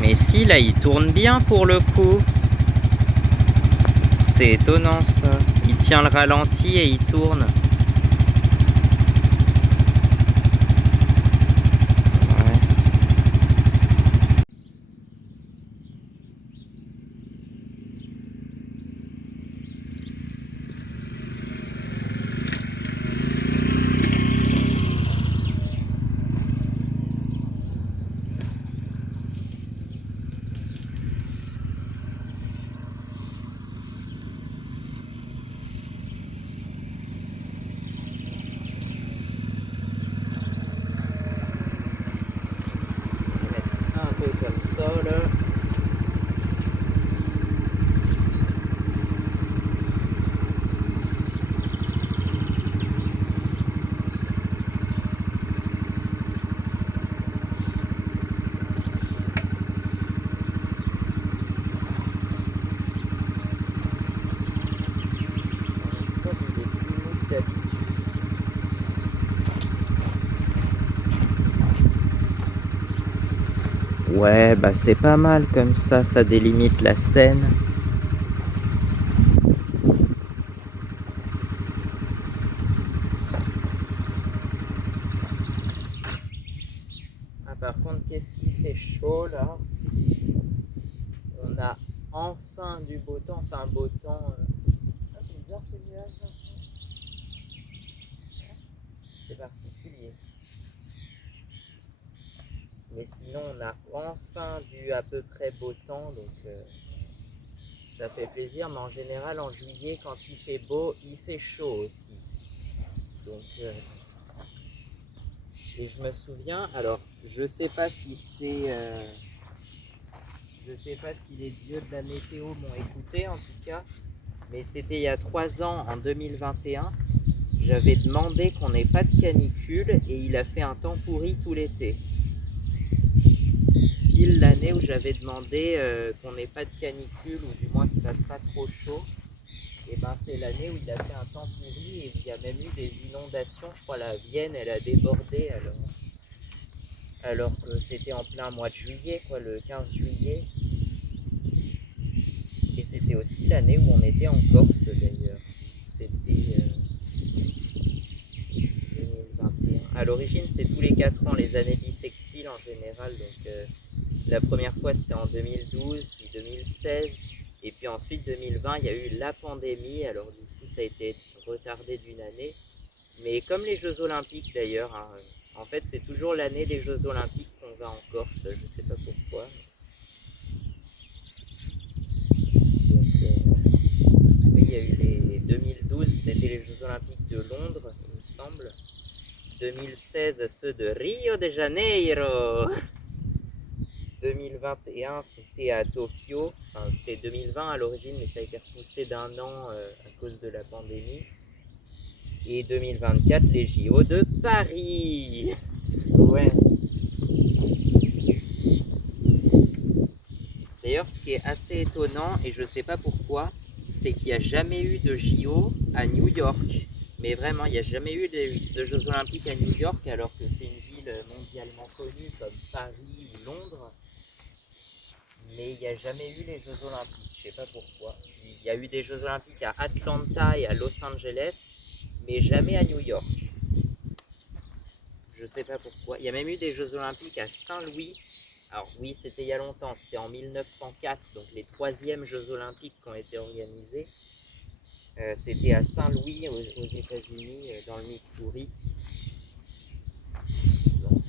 Mais si, là, il tourne bien pour le coup. C'est étonnant ça. Il tient le ralenti et il tourne. Un peu comme ça là. Ça, il est plus mou que d'habitude. Ouais, bah c'est pas mal comme ça délimite la scène. Ah, par contre, qu'est-ce qui fait chaud là? On a enfin du beau temps, enfin beau temps. Ah, c'est bizarre ce nuage là. C'est particulier. Mais sinon, on a enfin du à peu près beau temps, donc ça fait plaisir. Mais en général, en juillet, quand il fait beau, il fait chaud aussi. Donc, et je me souviens, alors, je sais pas si c'est, je sais pas si les dieux de la météo m'ont écouté en tout cas, mais c'était il y a 3 ans, en 2021. J'avais demandé qu'on n'ait pas de canicule et il a fait un temps pourri tout l'été. Pile l'année où j'avais demandé qu'on n'ait pas de canicule ou du moins qu'il fasse pas trop chaud. Et ben c'est l'année où il a fait un temps pourri et où il y a même eu des inondations. Je crois la Vienne elle a débordé alors que c'était en plein mois de juillet, quoi, le 15 juillet. Et c'était aussi l'année où on était en Corse d'ailleurs. C'était 2021. À l'origine c'est tous les 4 ans, les années bissextiles en général. Donc la première fois c'était en 2012, puis 2016. Et puis ensuite 2020 il y a eu la pandémie. Alors du coup ça a été retardé d'une année. Mais comme les Jeux Olympiques d'ailleurs, hein, en fait c'est toujours l'année des Jeux Olympiques qu'on va en Corse, je ne sais pas pourquoi. Donc, oui, il y a eu les 2012, c'était les Jeux Olympiques de Londres, il me semble. 2016, ceux de Rio de Janeiro. 2021, c'était à Tokyo. Enfin, c'était 2020 à l'origine, mais ça a été repoussé d'un an à cause de la pandémie. Et 2024, les JO de Paris. Ouais. D'ailleurs, ce qui est assez étonnant, et je ne sais pas pourquoi, c'est qu'il n'y a jamais eu de JO à New York. Mais vraiment, il n'y a jamais eu de Jeux Olympiques à New York, alors que c'est une ville mondialement connue comme Paris ou Londres. Mais il n'y a jamais eu les Jeux Olympiques, je ne sais pas pourquoi. Il y a eu des Jeux Olympiques à Atlanta et à Los Angeles, mais jamais à New York. Je ne sais pas pourquoi. Il y a même eu des Jeux Olympiques à Saint-Louis. Alors oui, c'était il y a longtemps, c'était en 1904, donc les troisièmes Jeux Olympiques qui ont été organisés. C'était à Saint-Louis, aux États-Unis, dans le Missouri. Donc,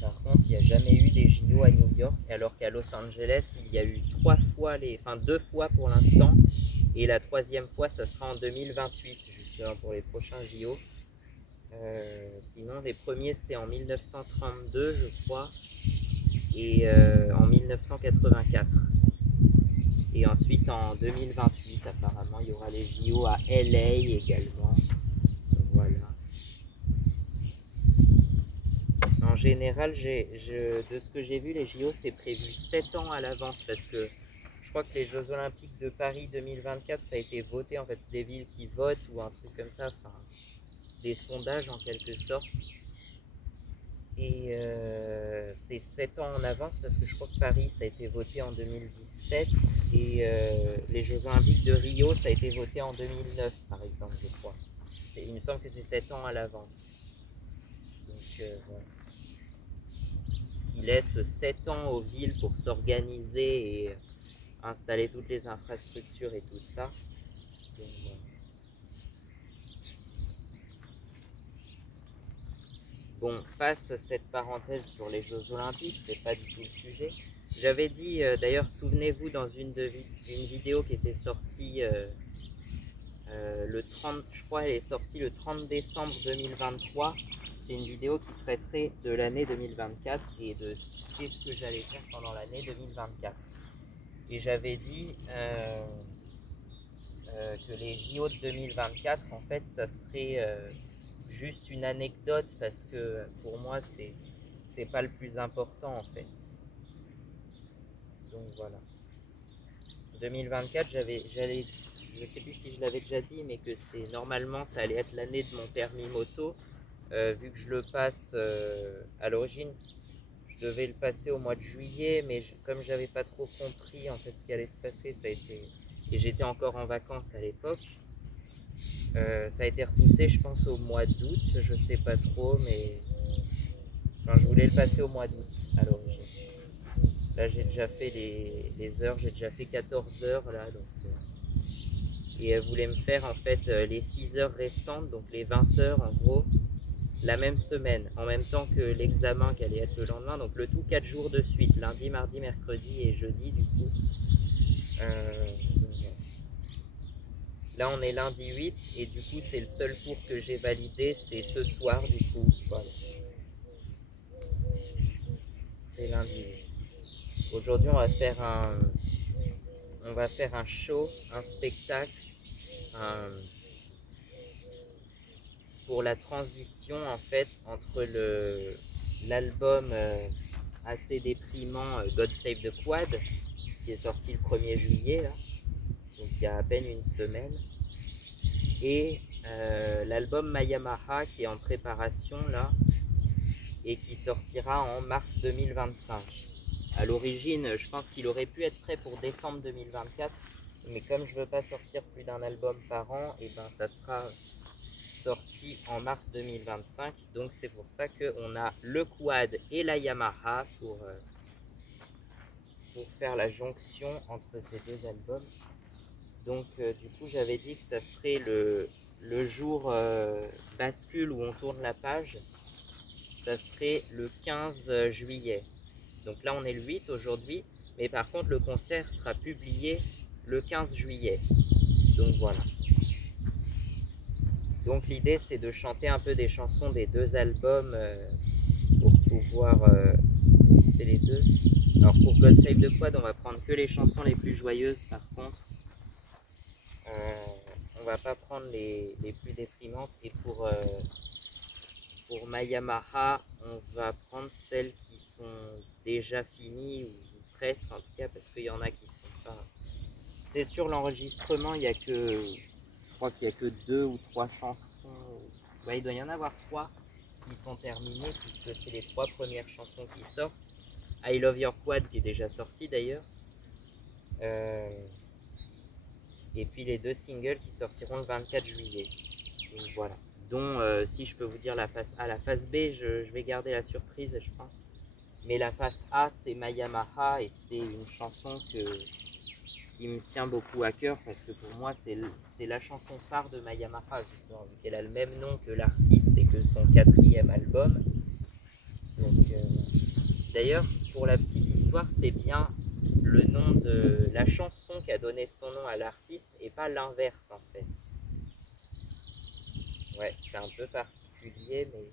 par contre, il n'y a jamais eu des JO à New York, alors qu'à Los Angeles, il y a eu 2 fois pour l'instant, et la troisième fois, ça sera en 2028, justement, pour les prochains JO. Sinon, les premiers, c'était en 1932, je crois, et en 1984. Et ensuite, en 2028, apparemment, il y aura les JO à LA également. Voilà. En général, de ce que j'ai vu, les JO, c'est prévu 7 ans à l'avance parce que je crois que les Jeux Olympiques de Paris 2024, ça a été voté. En fait, c'est des villes qui votent ou un truc comme ça, enfin, des sondages en quelque sorte. Et c'est 7 ans en avance parce que je crois que Paris ça a été voté en 2017 et les Jeux Olympiques de Rio ça a été voté en 2009 par exemple je crois. Il me semble que c'est 7 ans à l'avance. Donc voilà. Ce qui laisse 7 ans aux villes pour s'organiser et installer toutes les infrastructures et tout ça. Donc, voilà. Bon, passe cette parenthèse sur les Jeux Olympiques, c'est pas du tout le sujet. J'avais dit, d'ailleurs, souvenez-vous, dans une vidéo qui était sortie le 30, je crois, elle est sortie le 30 décembre 2023. C'est une vidéo qui traiterait de l'année 2024 et de qu'est-ce que j'allais faire pendant l'année 2024. Et j'avais dit que les JO de 2024, en fait, ça serait juste une anecdote parce que pour moi, c'est pas le plus important en fait. Donc voilà. 2024, je sais plus si je l'avais déjà dit, mais que c'est normalement ça allait être l'année de mon permis moto, vu que je le passe à l'origine. Je devais le passer au mois de juillet, mais comme j'avais pas trop compris en fait ce qui allait se passer, ça a été et j'étais encore en vacances à l'époque. Ça a été repoussé, je pense, au mois d'août. Je sais pas trop, mais enfin, je voulais le passer au mois d'août à l'origine. Là, j'ai déjà fait les heures, j'ai déjà fait 14 heures là. Donc, et elle voulait me faire en fait les 6 heures restantes, donc les 20 heures en gros, la même semaine, en même temps que l'examen qui allait être le lendemain. Donc le tout 4 jours de suite, lundi, mardi, mercredi et jeudi du coup. Là, on est lundi 8 et du coup, c'est le seul cours que j'ai validé, c'est ce soir du coup. Voilà. C'est lundi 8. Aujourd'hui, on va faire un show, un spectacle pour la transition en fait entre l'album assez déprimant God Save the Quad qui est sorti le 1er juillet là, donc il y a à peine une semaine, et l'album Mayamaha qui est en préparation là et qui sortira en mars 2025. À l'origine, je pense qu'il aurait pu être prêt pour décembre 2024, mais comme je veux pas sortir plus d'un album par an, et ben ça sera sorti en mars 2025. Donc c'est pour ça qu'on a le quad et la Yamaha pour faire la jonction entre ces deux albums. Donc du coup j'avais dit que ça serait le jour bascule où on tourne la page, ça serait le 15 juillet. Donc là on est le 8 aujourd'hui, mais par contre le concert sera publié le 15 juillet. Donc voilà. Donc l'idée c'est de chanter un peu des chansons des deux albums pour pouvoir mixer les deux. Alors pour God Save the Quad on va prendre que les chansons les plus joyeuses par contre. On va pas prendre les plus déprimantes, et pour My Yamaha on va prendre celles qui sont déjà finies ou presque en tout cas, parce qu'il y en a qui sont pas. C'est sur l'enregistrement, il y a que, je crois qu'il y a que 2 ou 3 chansons. Ouais, il doit y en avoir 3 qui sont terminées puisque c'est les 3 premières chansons qui sortent. I Love Your Quad qui est déjà sorti d'ailleurs. Et puis les 2 singles qui sortiront le 24 juillet. Donc voilà. Dont, si je peux vous dire la face A, la face B, je vais garder la surprise, je pense. Mais la face A, c'est My Yamaha et c'est une chanson qui me tient beaucoup à cœur parce que pour moi, c'est la chanson phare de My Yamaha, justement, vu qu'elle a le même nom que l'artiste et que son 4e album. Donc, d'ailleurs, pour la petite histoire, c'est bien le nom de la chanson qui a donné son nom à l'artiste et pas l'inverse en fait. Ouais, c'est un peu particulier, mais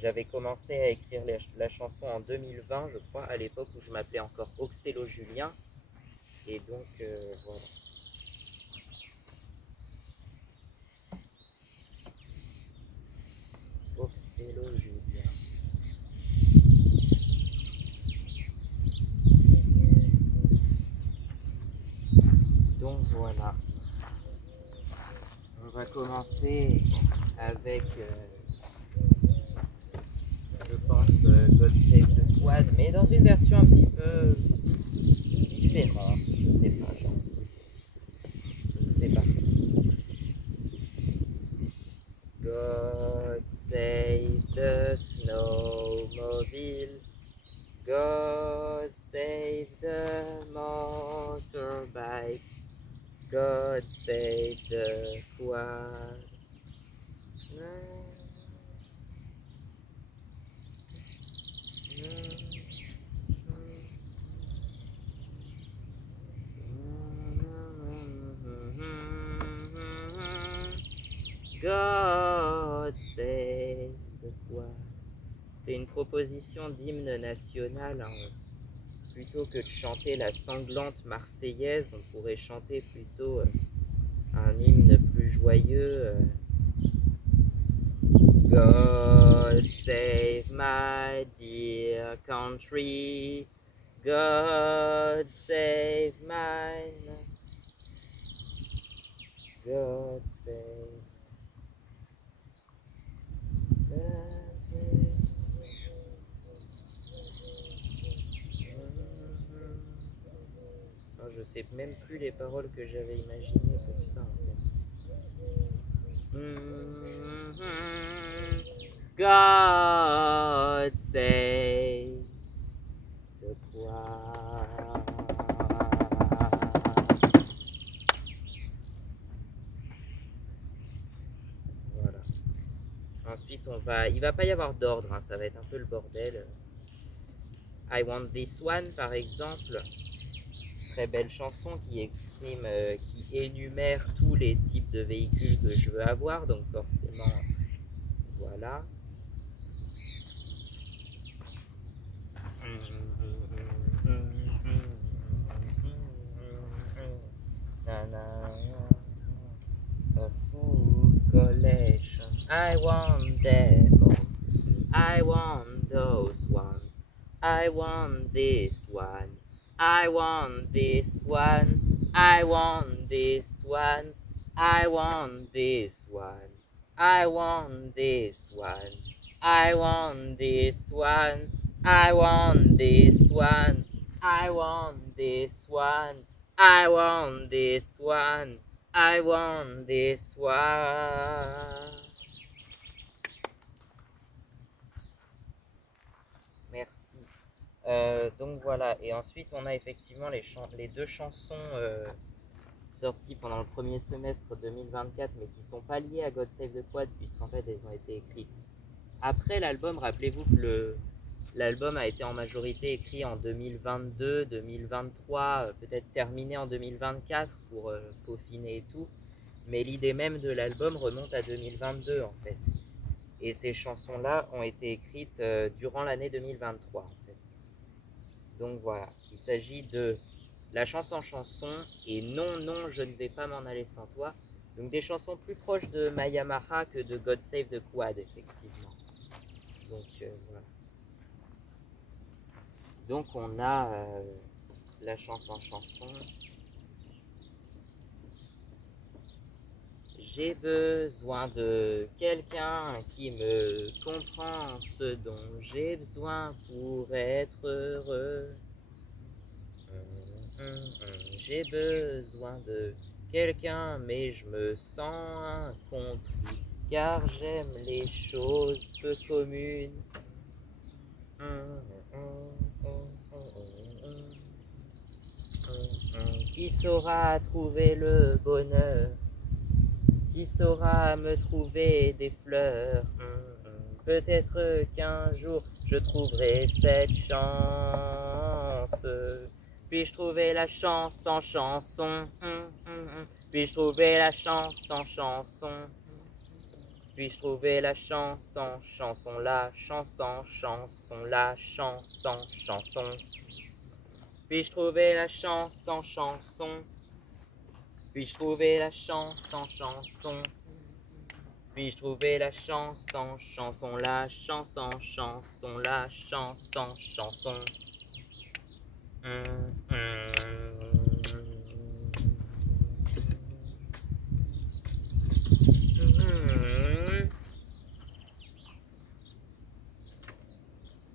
j'avais commencé à écrire la chanson en 2020, je crois, à l'époque où je m'appelais encore Oxelo Julien. Et donc, voilà. Oxelo Julien. Donc voilà. On va commencer avec, je pense, mais dans une version un petit peu différente, je sais pas, genre. Donc c'est parti. God save the snowmobiles. God save the motorbikes. God save the quad. God save the quad. C'était une proposition d'hymne national, hein. Plutôt que de chanter la sanglante marseillaise, on pourrait chanter plutôt un hymne plus joyeux. God save my dear country. God save mine. God save. Non, je sais même plus les paroles que j'avais imaginées pour ça en fait. God save the quad. Voilà. Ensuite, il va pas y avoir d'ordre, hein, ça va être un peu le bordel. I Want This One, par exemple, très belle chanson qui exprime, qui énumère tous les types de véhicules que je veux avoir, donc forcément, voilà. A full collection. I want them all. I want those ones. I want this one. I want this one. I want this one. I want this one. I want this one. I want this one. I want this one. I want this one. I want this one. I want this one. Merci. Donc voilà, et ensuite on a effectivement les deux chansons sorties pendant le premier semestre 2024, mais qui sont pas liées à God Save the Quad, puisqu'en fait elles ont été écrites après l'album. Rappelez-vous que l'album a été en majorité écrit en 2022, 2023, peut-être terminé en 2024 pour peaufiner et tout, mais l'idée même de l'album remonte à 2022 en fait. Et ces chansons-là ont été écrites durant l'année 2023 en fait. Donc voilà, il s'agit de la chanson et non, je ne vais pas m'en aller sans toi. Donc des chansons plus proches de Mayamaha que de God Save the Quad, effectivement. Donc voilà. Donc on a la chanson. J'ai besoin de quelqu'un qui me comprend ce dont j'ai besoin pour être heureux. J'ai besoin de quelqu'un, mais je me sens incompris, car j'aime les choses peu communes. Qui saura trouver le bonheur? Qui saura me trouver des fleurs? Peut-être qu'un jour je trouverai cette chance. Puis-je trouver la chance en chanson? Puis-je trouver la chance en chanson? Puis-je trouver la chance en chanson? La chanson, la chanson. Puis-je trouver la chance en chanson? Puis-je trouver la chance en chanson? Puis-je trouver la chance en chanson? La chanson, la chanson.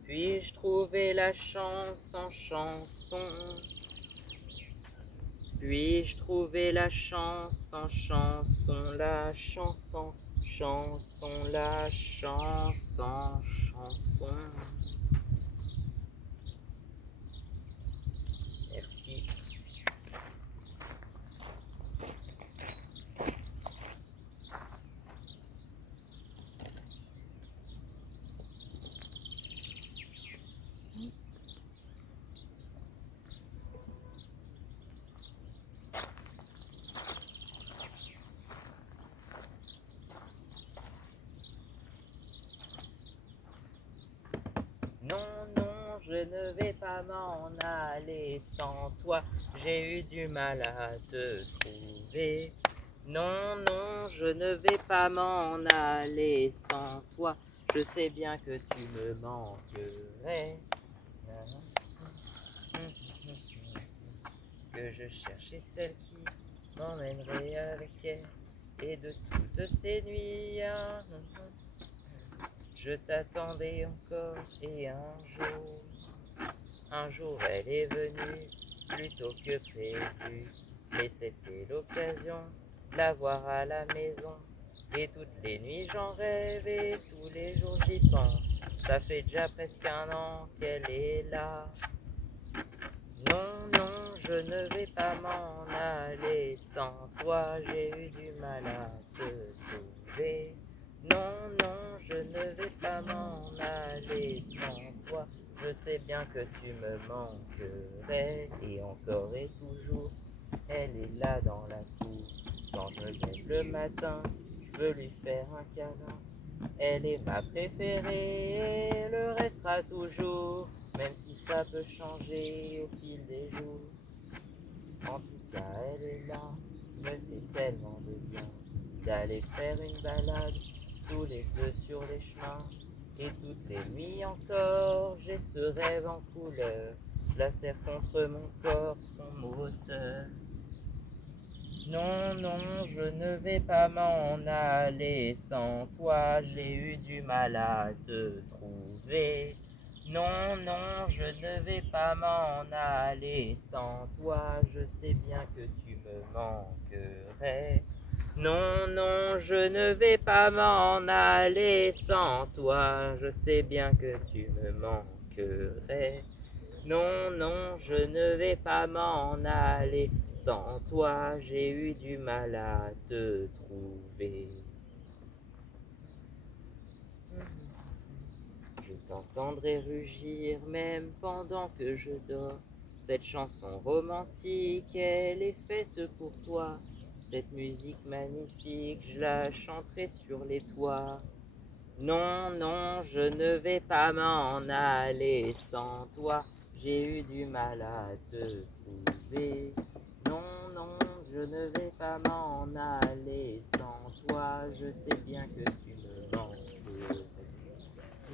Puis-je trouver la chance en chanson? Puis-je trouver la chance en chanson, la chanson, chanson, la chanson, chanson. Merci. Non, non, je ne vais pas m'en aller sans toi. J'ai eu du mal à te trouver. Non, non, je ne vais pas m'en aller sans toi. Je sais bien que tu me manquerais. Que je cherchais celle qui m'emmènerait avec elle. Et de toutes ces nuits, je t'attendais encore et un jour elle est venue plus tôt que prévu. Mais c'était l'occasion de la voir à la maison. Et toutes les nuits j'en rêve et tous les jours j'y pense. Ça fait déjà presque un an qu'elle est là. Non, non, je ne vais pas m'en aller sans toi, j'ai eu du mal à te trouver. Non, non, je ne vais pas m'en aller sans toi, je sais bien que tu me manquerais. Et encore et toujours, elle est là dans la cour. Quand je me lève le matin, je veux lui faire un câlin. Elle est ma préférée, et le restera toujours, même si ça peut changer au fil des jours. En tout cas, elle est là, me fait tellement de bien d'aller faire une balade tous les deux sur les chemins. Et toutes les nuits encore, j'ai ce rêve en couleur, je la serre contre mon corps, son moteur. Non, non, je ne vais pas m'en aller sans toi, j'ai eu du mal à te trouver. Non, non, je ne vais pas m'en aller sans toi, je sais bien que tu me manquerais. Non, non, je ne vais pas m'en aller sans toi, je sais bien que tu me manquerais. Non, non, je ne vais pas m'en aller. Sans toi, j'ai eu du mal à te trouver. Je t'entendrai rugir même pendant que je dors. Cette chanson romantique, elle est faite pour toi. Cette musique magnifique, je la chanterai sur les toits. Non, non, je ne vais pas m'en aller sans toi. J'ai eu du mal à te trouver. Non, non, je ne vais pas m'en aller sans toi. Je sais bien que tu me manques.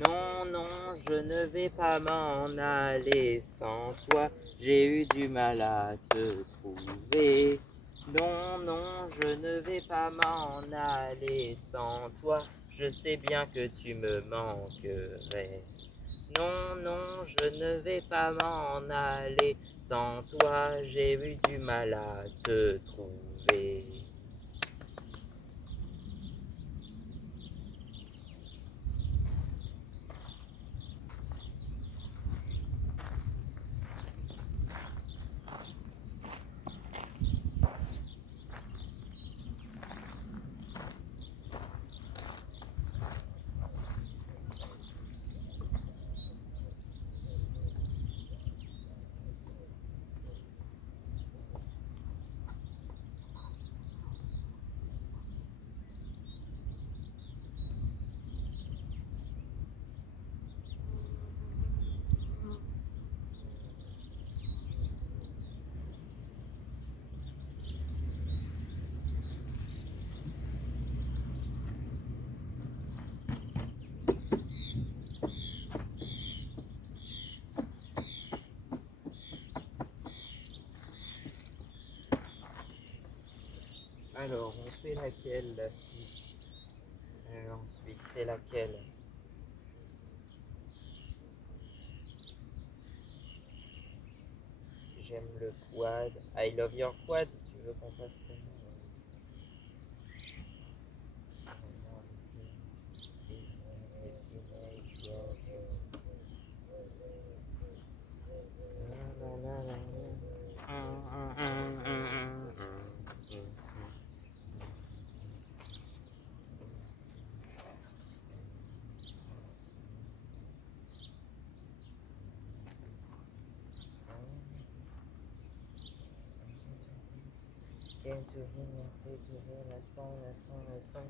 Non, non, je ne vais pas m'en aller sans toi. J'ai eu du mal à te trouver. Non, non, je ne vais pas m'en aller sans toi. Je sais bien que tu me manquerais. Non, non, je ne vais pas m'en aller sans toi. J'ai eu du mal à te trouver. Alors, on fait laquelle la suite? Ensuite, c'est laquelle? j'aime le quad. I love your quad, tu veux qu'on fasse ça? Came to him and say to him a song,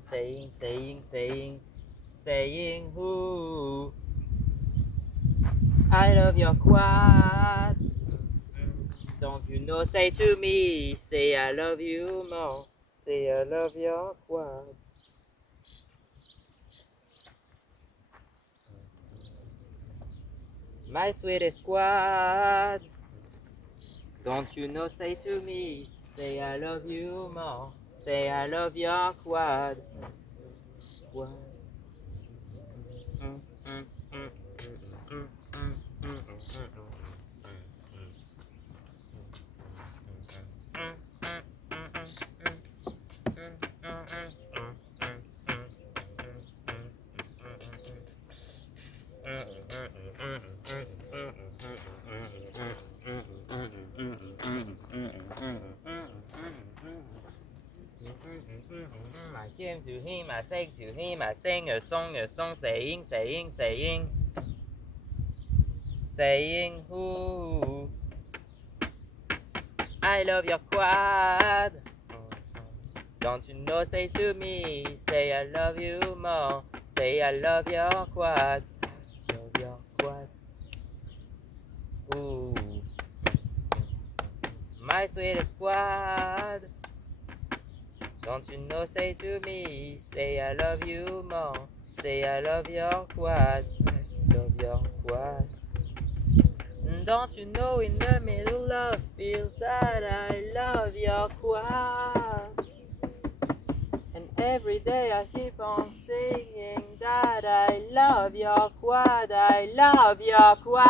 saying who? I love your quad. Don't you know, say to me, say I love you more, say I love your quad. My sweetest squad. Don't you know, say to me, say I love you more, say I love your quad. Quad. I came to him, I sang to him, I sang a song, saying who? I love your quad. Don't you know, say to me, say I love you more, say I love your quad, love your quad. Ooh, my sweetest squad. Don't you know, say to me, say I love you more, say I love your quad, love your quad. Don't you know, in the middle of feels that I love your quad. And every day I keep on singing that I love your quad, I love your quad.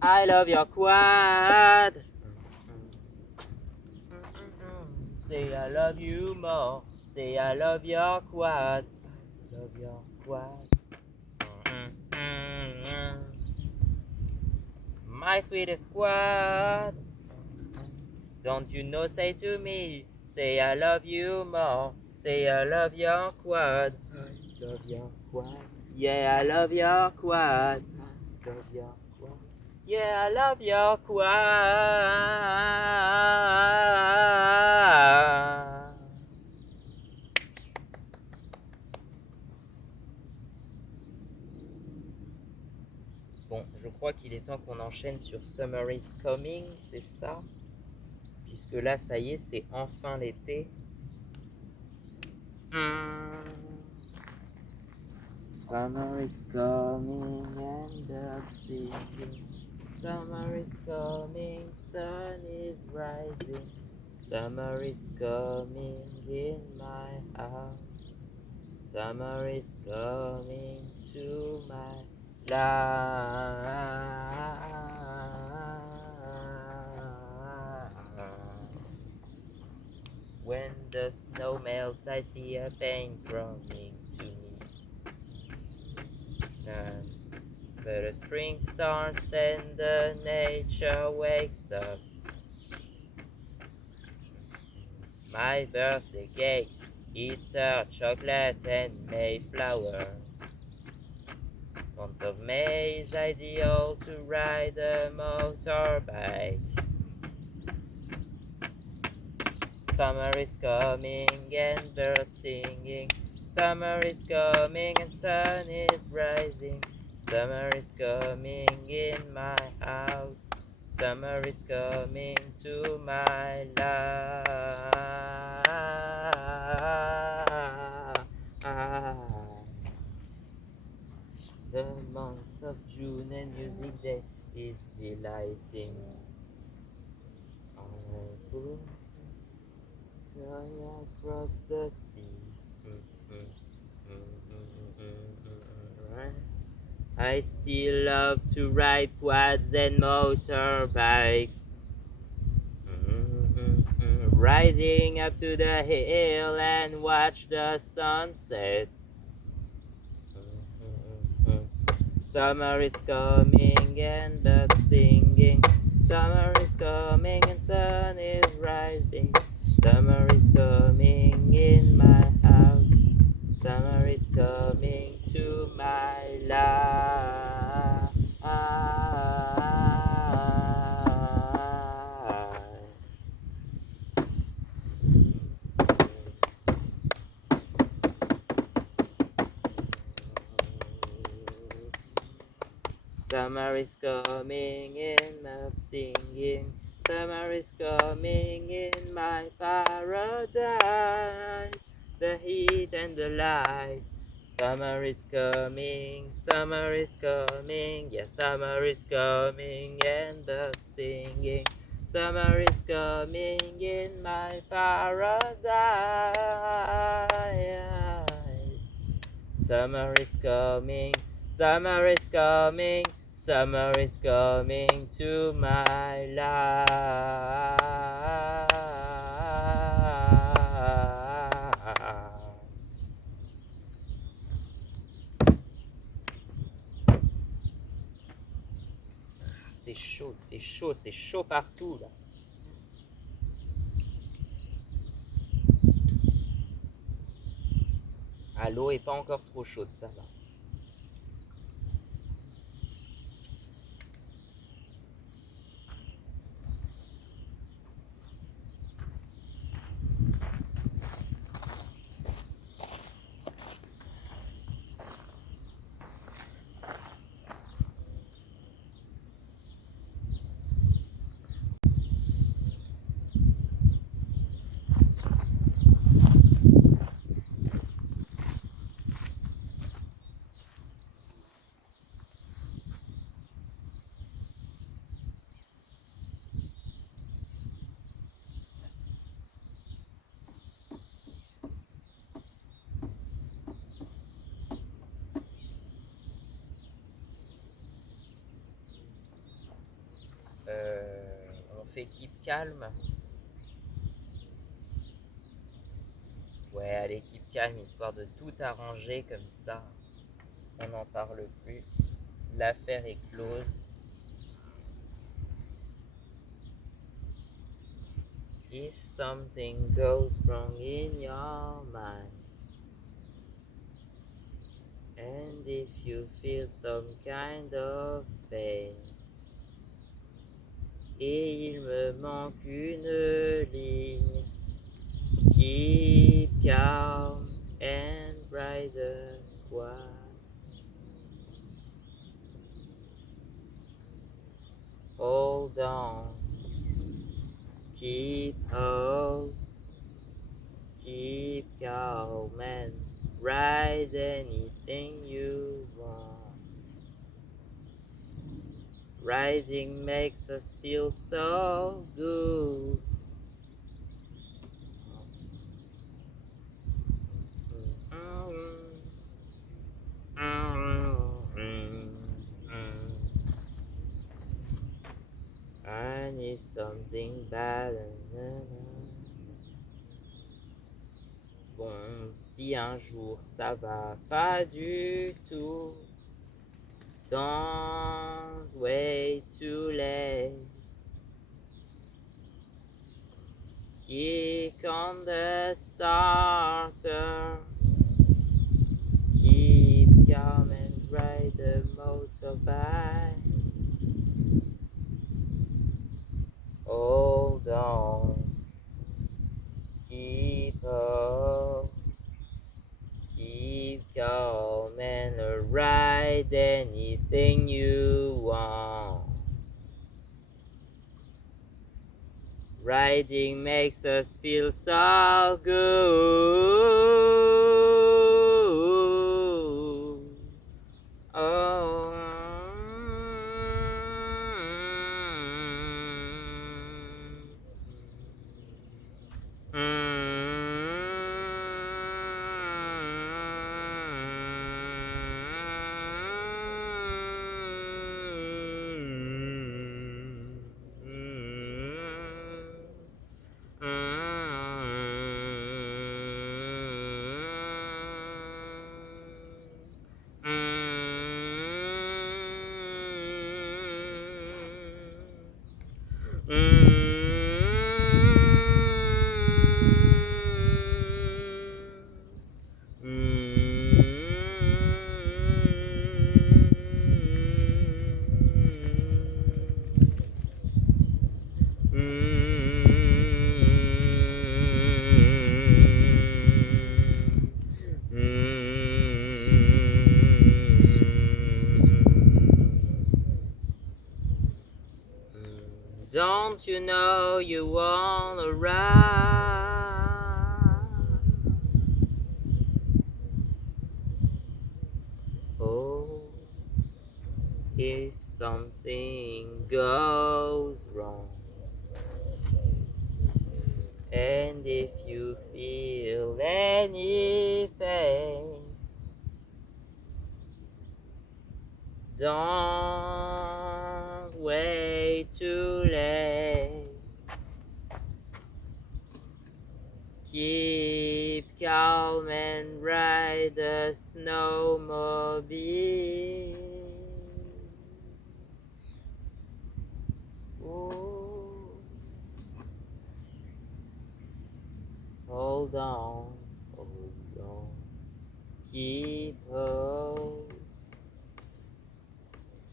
I love your quad. Say I love you more, say I love your quad, love your quad. My sweetest squad. Don't you know, say to me, say I love you more, say I love your quad, love your quad. Yeah, I love your quad, love your quad. Yeah, I love your quad. Bon, je crois qu'il est temps qu'on enchaîne sur Summer is Coming, c'est ça? Puisque là, ça y est, c'est enfin l'été. Summer is coming and the singing. Summer is coming, sun is rising. Summer is coming in my house. Summer is coming to my life. When the snow melts, I see a pain coming to me. But the spring starts and the nature wakes up. My birthday cake, Easter chocolate and Mayflower. Month of May is ideal to ride a motorbike. Summer is coming and birds singing. Summer is coming and sun is rising. Summer is coming in my house. Summer is coming to my life. The month of June and Music Day is delighting. Across the sea. I still love to ride quads and motorbikes. Riding up to the hill and watch the sunset. Summer is coming and birds singing. Summer is coming and sun is rising. Summer is coming in my house. Summer is coming to my life. Summer is coming in my singing. Summer is coming in my paradise. The heat and the light. Summer is coming, summer is coming, yes, summer is coming and birds singing. Summer is coming in my paradise. Summer is coming, summer is coming, summer is coming to my life. C'est chaud partout là. Ah, l'eau est pas encore trop chaude, ça va. On fait keep calme. Ouais, allez, keep calme, histoire de tout arranger comme ça. On n'en parle plus. L'affaire est close. If something goes wrong in your mind, and if you feel some kind of pain, et il me manque une ligne, keep calm and brighter, quoi. Hold on, keep hope, keep calm and write anything you want. Writing makes us feel so good. I need something bad. Bon, si un jour ça va pas du tout, don't wait too late. Kick on the starter. Keep calm and ride the motorbike. Hold on. Keep up. Keep calm and ride anything you want. Riding makes us feel so good. Oh. Don't you know you wanna ride? Oh, if something goes wrong, and if you feel any pain, don't wait too late. Keep calm and ride the snowmobile. Ooh. Hold on, hold on. Keep hold.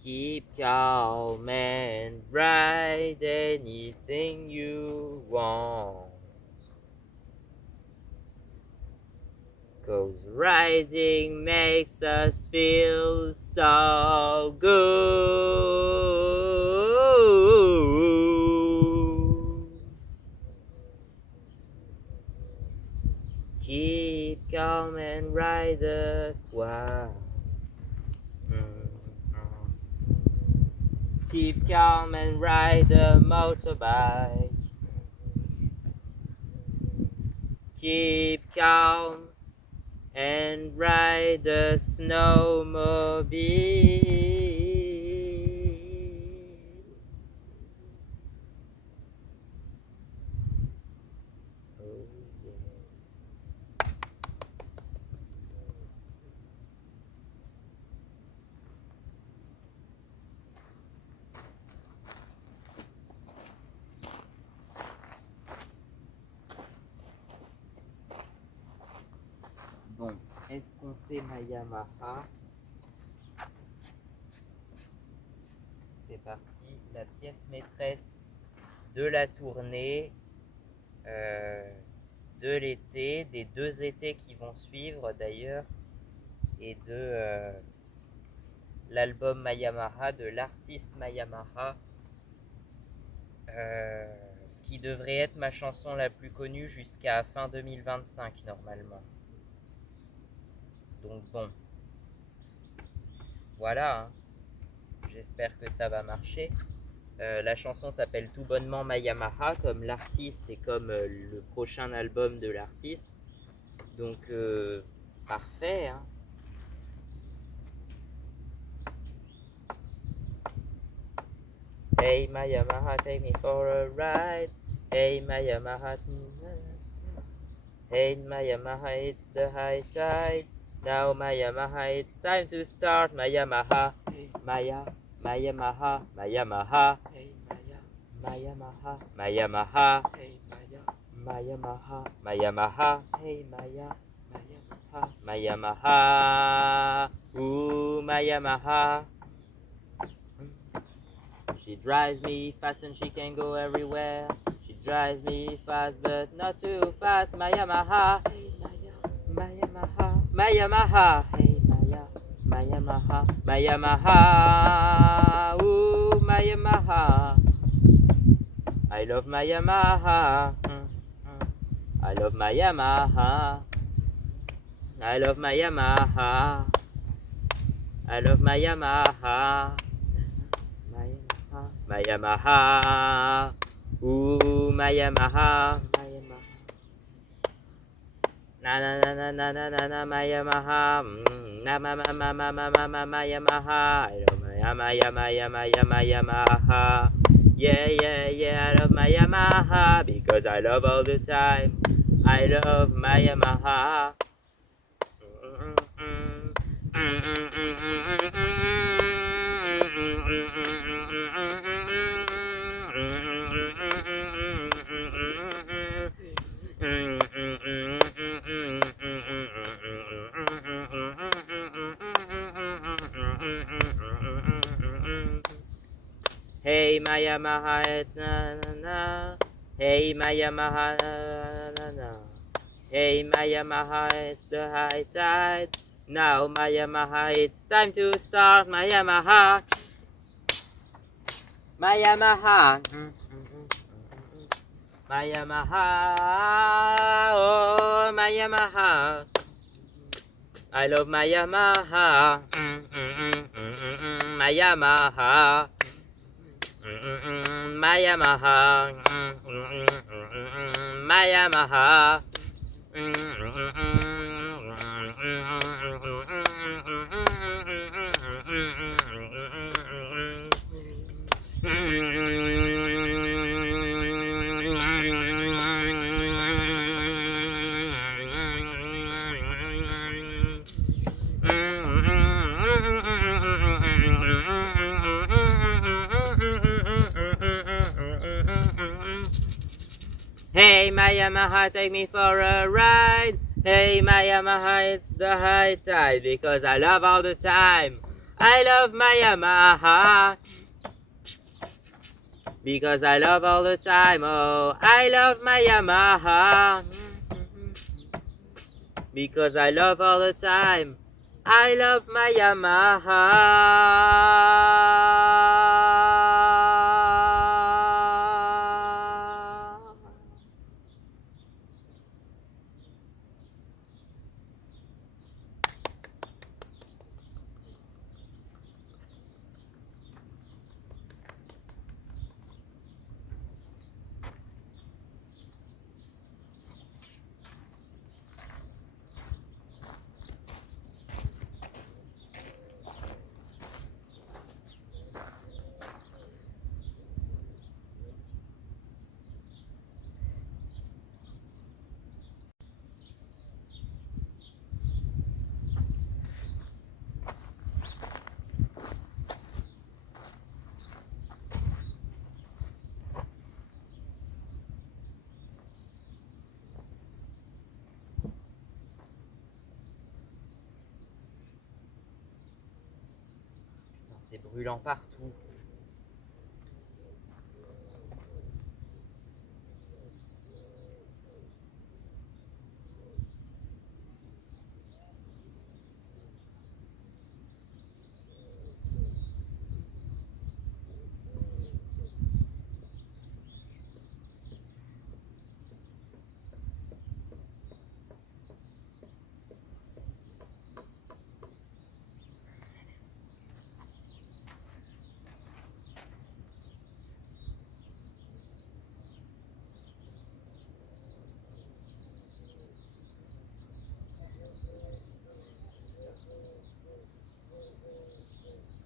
Keep calm and ride anything you want. 'Cause riding makes us feel so good. Keep calm and ride the quad. Keep calm and ride the motorbike. Keep calm and ride the snowmobile. Oh, yeah. Bon, est-ce qu'on fait ma Yamaha? C'est parti, la pièce maîtresse de la tournée de l'été, des 2 étés qui vont suivre d'ailleurs, et de l'album My Yamaha, de l'artiste My Yamaha, ce qui devrait être ma chanson la plus connue jusqu'à fin 2025 normalement. Donc bon, voilà, hein. J'espère que ça va marcher. La chanson s'appelle tout bonnement My Yamaha, comme l'artiste et comme le prochain album de l'artiste. Donc parfait, hein. Hey my Yamaha, take me for a ride. Hey my Yamaha, hey my Yamaha, it's the high tide. Now my Yamaha, it's time to start. My Yamaha, my Yamaha, my Yamaha, my Yamaha, my Yamaha, my Yamaha, my Yamaha, hey my Yamaha, my Yamaha, ooh my Yamaha. She drives me fast and she can go everywhere. She drives me fast but not too fast. My Yamaha, my Yamaha, my Yamaha, hey my Yamaha, my Yamaha, ooh my Yamaha. I love my Yamaha. I love my Yamaha. I love my Yamaha. I love my Yamaha. My Yamaha, ooh my Yamaha, my Yamaha. Na na na na na na na na my Yamaha, na ma ma ma ma ma ma ma my Yamaha. I love my Yamaha. Yeah yeah yeah, I love my Yamaha because I love all the time. I love my Yamaha. Hey my Yamaha, na na na. Hey my Yamaha, na na na. Hey my Yamaha, it's the high tide. Now my Yamaha, it's time to start my Yamaha. My Yamaha. My Yamaha. Oh, my Yamaha. I love my Yamaha. My Yamaha. My Yamaha. My Yamaha. Hey, my Yamaha, take me for a ride. Hey, my Yamaha, it's the high tide because I love all the time. I love my Yamaha because I love all the time. Oh, I love my Yamaha because I love all the time. I love my Yamaha. C'est brûlant partout.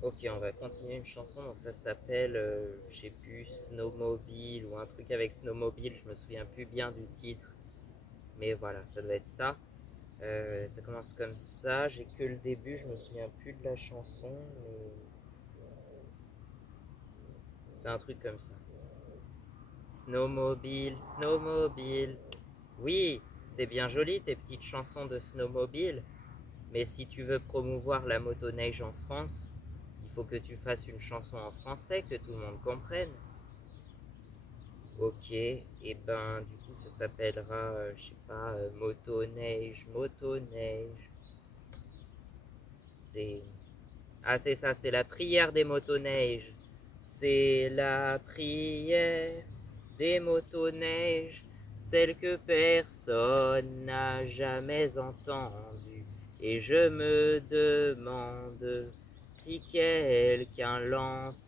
Ok, on va continuer une chanson, donc ça s'appelle, je sais plus, Snowmobile ou un truc avec Snowmobile, je me souviens plus bien du titre, mais voilà, ça doit être ça. Ça commence comme ça, j'ai que le début, je me souviens plus de la chanson, mais c'est un truc comme ça. Snowmobile, Snowmobile. Oui, c'est bien joli tes petites chansons de Snowmobile, mais si tu veux promouvoir la motoneige en France, il faut que tu fasses une chanson en français que tout le monde comprenne. Ok, et ben du coup ça s'appellera, je sais pas, motoneige, motoneige. C'est... Ah c'est ça, c'est la prière des motoneiges. C'est la prière des motoneiges, celle que personne n'a jamais entendue. Et je me demande si quelqu'un l'entendra.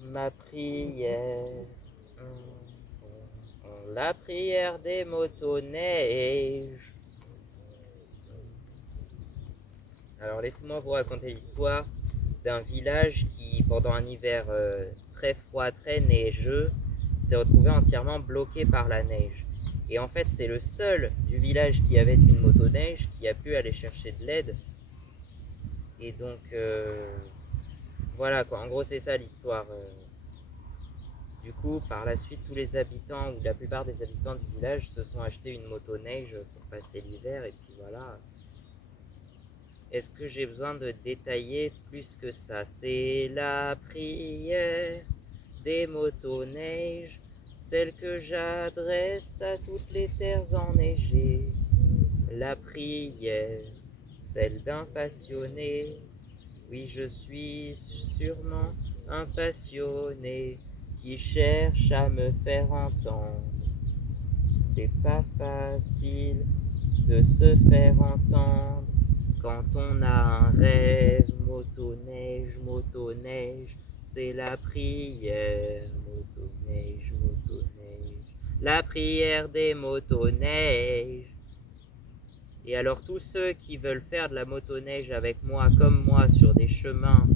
Ma prière, la prière des motoneiges. Alors laissez-moi vous raconter l'histoire d'un village qui, pendant un hiver très froid, très neigeux, s'est retrouvé entièrement bloqué par la neige. Et en fait, c'est le seul du village qui avait une motoneige qui a pu aller chercher de l'aide. Et donc, voilà quoi, en gros c'est ça l'histoire. Du coup, par la suite, tous les habitants, ou la plupart des habitants du village, se sont achetés une motoneige pour passer l'hiver, et puis voilà. Est-ce que j'ai besoin de détailler plus que ça? C'est la prière des motoneiges, celle que j'adresse à toutes les terres enneigées. La prière, celle d'un passionné. Oui, je suis sûrement un passionné qui cherche à me faire entendre. C'est pas facile de se faire entendre quand on a un rêve. Motoneige, motoneige, c'est la prière. Motoneige, motoneige, la prière des motoneiges. Et alors tous ceux qui veulent faire de la motoneige avec moi, comme moi, sur des chemins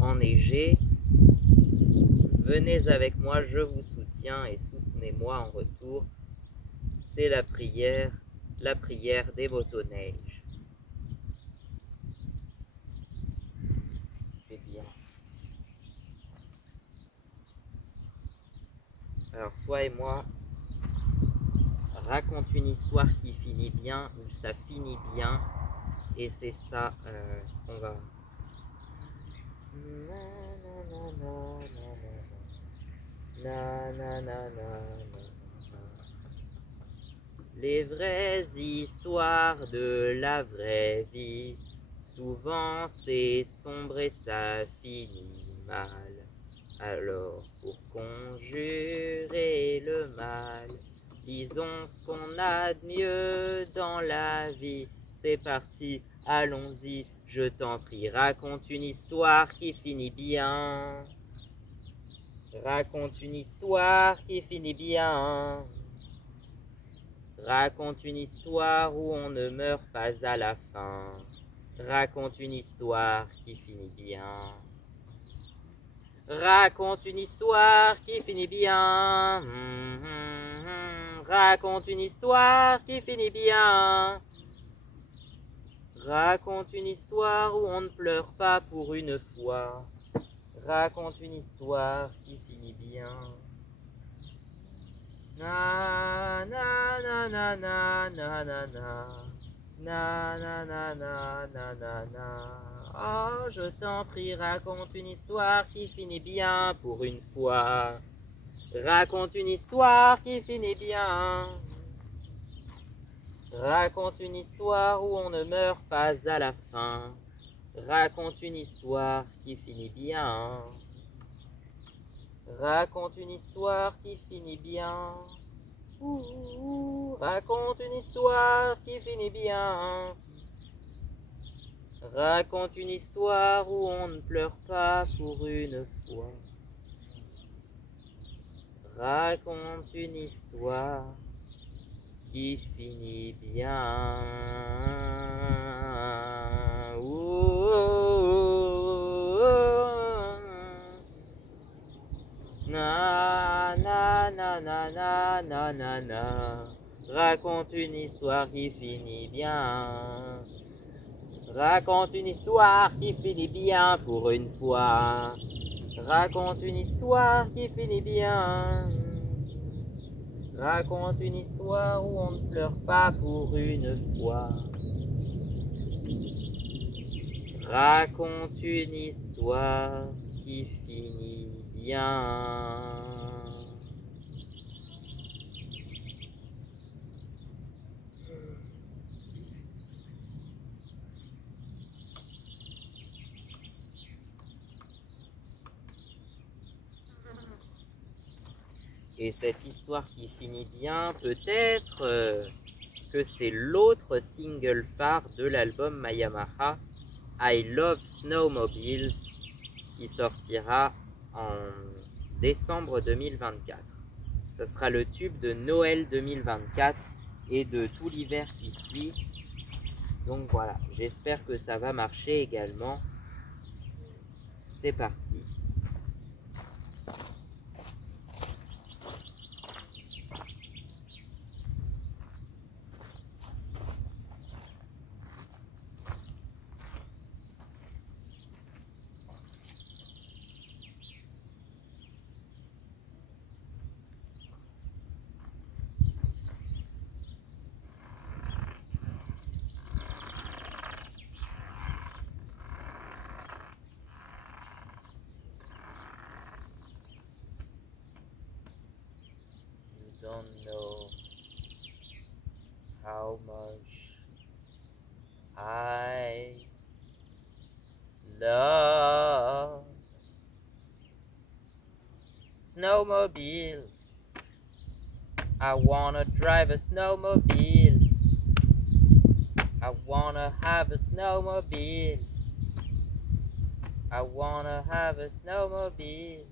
enneigés, venez avec moi, je vous soutiens et soutenez-moi en retour. C'est la prière des motoneiges. C'est bien. Alors toi et moi, raconte une histoire qui finit bien, où ça finit bien, et c'est ça ce qu'on va... Na, na, na, na, na. Les vraies histoires de la vraie vie, souvent c'est sombre et ça finit mal. Alors pour conjurer le mal, lisons ce qu'on a de mieux dans la vie. C'est parti, allons-y, je t'en prie, raconte une histoire qui finit bien. Raconte une histoire qui finit bien. Raconte une histoire où on ne meurt pas à la fin. Raconte une histoire qui finit bien. Raconte une histoire qui finit bien. Raconte une histoire qui finit bien. Raconte une histoire où on ne pleure pas pour une fois. Raconte une histoire qui finit bien. Na na na na na na na na. Na na na na na na na. Oh, je t'en prie, raconte une histoire qui finit bien pour une fois. Raconte une histoire qui finit bien. Raconte une histoire où on ne meurt pas à la fin. Raconte une histoire qui finit bien. Raconte une histoire qui finit bien. Raconte une histoire qui finit bien. Raconte une histoire où on ne pleure pas pour une fois. Raconte une histoire qui finit bien. Na na na na na na na na. Raconte une histoire qui finit bien. Raconte une histoire qui finit bien pour une fois. Raconte une histoire qui finit bien. Raconte une histoire où on ne pleure pas pour une fois. Raconte une histoire qui finit bien. Et cette histoire qui finit bien, peut-être que c'est l'autre single phare de l'album Mayamaha, I Love Snowmobiles, qui sortira en décembre 2024. Ce sera le tube de Noël 2024 et de tout l'hiver qui suit. Donc voilà, j'espère que ça va marcher également. C'est parti. how much I love snowmobiles. I wanna drive a snowmobile. I wanna have a snowmobile. I wanna have a snowmobile.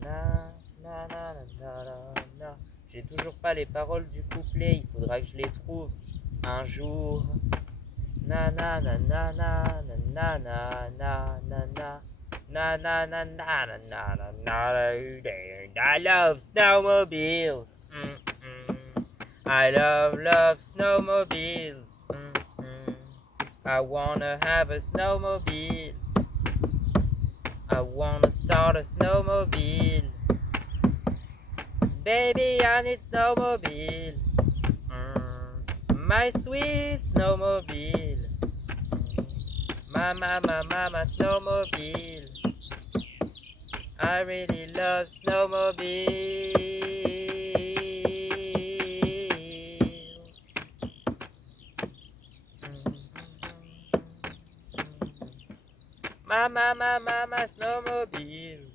Na, na, na, na, na, na, na. J'ai toujours pas les paroles du couplet, il faudra que je les trouve un jour. Na na na na na na na na na na na. Na na na na na na na na. I love snowmobiles. I love snowmobiles. I wanna have a snowmobile. I wanna start a snowmobile. Baby, I need snowmobile. My sweet snowmobile. Mama, snowmobile. I really love snowmobiles. Mama, snowmobile.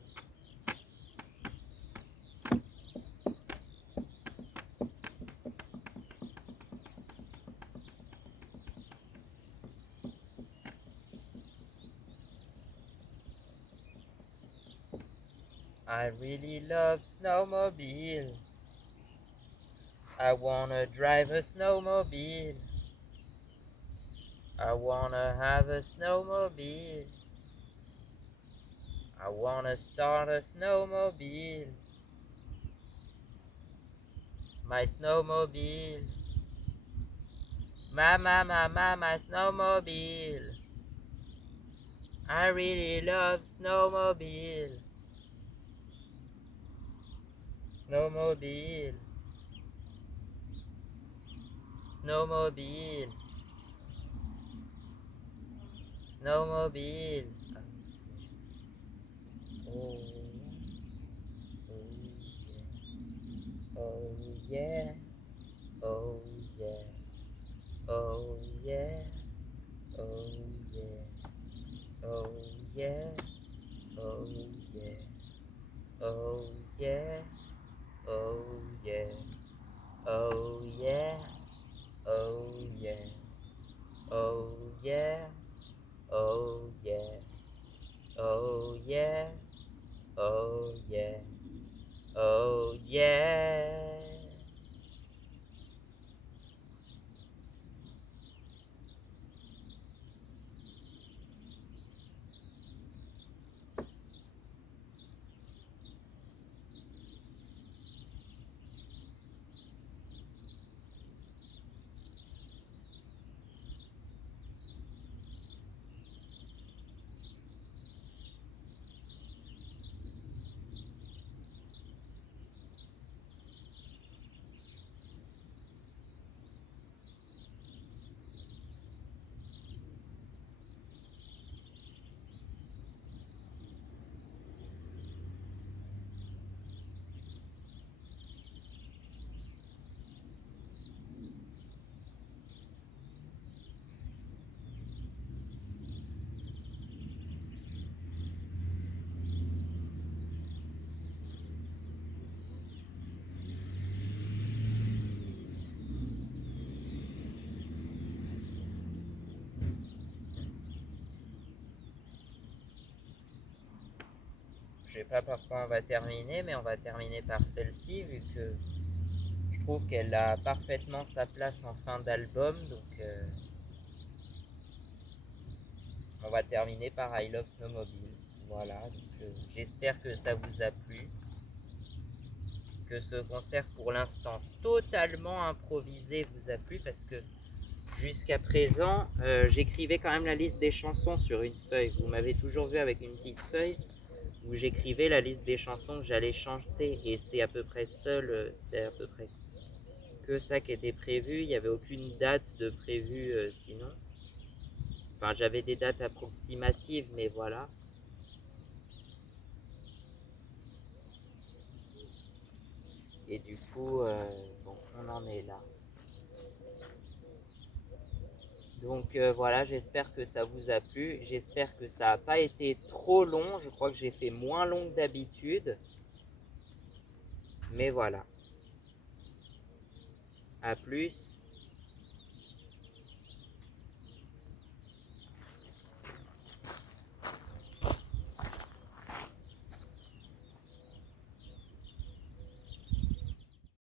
I really love snowmobiles. I wanna drive a snowmobile. I wanna have a snowmobile. I wanna start a snowmobile. My snowmobile. My snowmobile. I really love snowmobile. Snowmobile. Snowmobile. Snowmobile. Oh, oh yeah. Oh yeah. Oh yeah. Oh yeah. Oh yeah. Oh yeah. Oh yeah. Oh yeah. Oh yeah. Oh yeah. Oh yeah. Oh yeah. Oh yeah. Oh yeah. Oh yeah. Je sais pas par quoi on va terminer, mais on va terminer par celle-ci, vu que je trouve qu'elle a parfaitement sa place en fin d'album. Donc on va terminer par I Love Snowmobiles. Voilà, donc j'espère que ça vous a plu. Que ce concert, pour l'instant totalement improvisé, vous a plu, parce que jusqu'à présent, j'écrivais quand même la liste des chansons sur une feuille. Vous m'avez toujours vu avec une petite feuille où j'écrivais la liste des chansons que j'allais chanter, et c'est à peu près c'était à peu près que ça qui était prévu. Il n'y avait aucune date de prévue sinon. Enfin, j'avais des dates approximatives, mais voilà. Et du coup, bon, on en est là. Donc voilà, j'espère que ça vous a plu. J'espère que ça n'a pas été trop long. Je crois que j'ai fait moins long que d'habitude. Mais voilà. À plus.